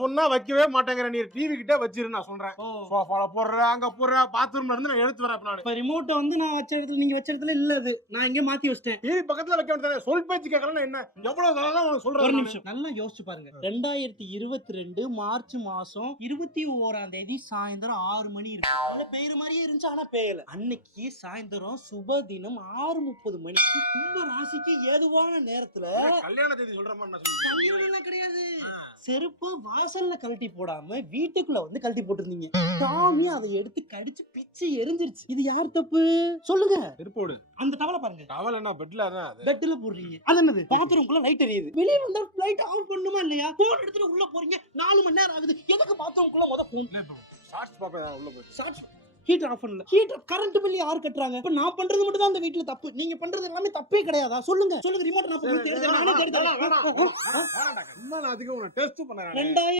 சொன்னா வைக்கவே மாட்டேங்கிற நீ டிவி கிட்டே வச்சிரு நான் சொல்றேன். சோஃபால போடுற அங்க போடுற பாத்ரூம்ல இருந்து நான் எடுத்து வரேன். நான் இப்ப ரிமோட்டை வந்து நான் வச்ச இடத்துல நீங்க வச்ச இடத்துல இல்ல, அது நான் எங்க மாத்தி வச்சிட்டேன். டிவி பக்கத்துல வைக்க வேண்டியது சொல் பேச்சு கேட்கறேன்னா என்ன எவ்வளவு தடவை உனக்கு சொல்றேன். ஒரு நிமிஷம் நல்லா யோசிச்சு பாருங்க. 2022 மார்ச் மாசம் 21ஆம் தேதி சாயந்தரம் 6 மணி இருக்கு. மழை பெய்யுற மாதிரியே இருந்துச்சு, ஆனா பெய்யல. அன்னைக்கு சாயந்தரம் சுப தினம் 6:30 மணிக்கு கும்ப ராசிக்கு ஏதுவான நேரத்துல கல்யாண தேதி சொல்ற மாதிரி நான் சொல்றேன். கல்யாணம் கிடையாது, செருப்பு வாசல்ல கழட்டி போடாம வீட்டுக்குள்ள வந்து கழட்டி போட்டிருந்தீங்க. சாமி அதை எடுத்து கடிச்சு பிச்சு எரிஞ்சிருச்சு. இது யார் தப்பு சொல்லுங்க? செருப்போடு அந்த டவலை பாருங்க. டவல் என்ன பெட்ல தான் அது. பெட்ல போடுறீங்க, அது என்னது? பாத்ரூம்குள்ள லைட் எரியுது. வெளிய வந்தா லைட் ஆஃப் பண்ணுமா இல்லையா? போன் எடுத்துட்டு உள்ள போறீங்க, 4 மணி நேரம் ஆகுது. எதுக்கு பாத்ரூம்குள்ள முத போன்? ஷார்ட்ஸ் பாப்பா உள்ள போய் ஷார்ட்ஸ் ஹீட்டர் ஆஃப் பண்ணல. ஹீட்டர் கரண்ட் பில் யார் கட்டறாங்க? இப்ப நான் பண்றது மட்டும் தான் அந்த வீட்ல தப்பு. நீங்க பண்றது எல்லாமே தப்பே கிடையாதா? சொல்லுங்க சொல்லுங்க. ரிமோட் நான் போய் தேடுறேன். நானே தேடுறேன். வேணாம்டா. சும்மா நான் அதிகம் உன்னை டெஸ்ட் பண்ணறேன். 2000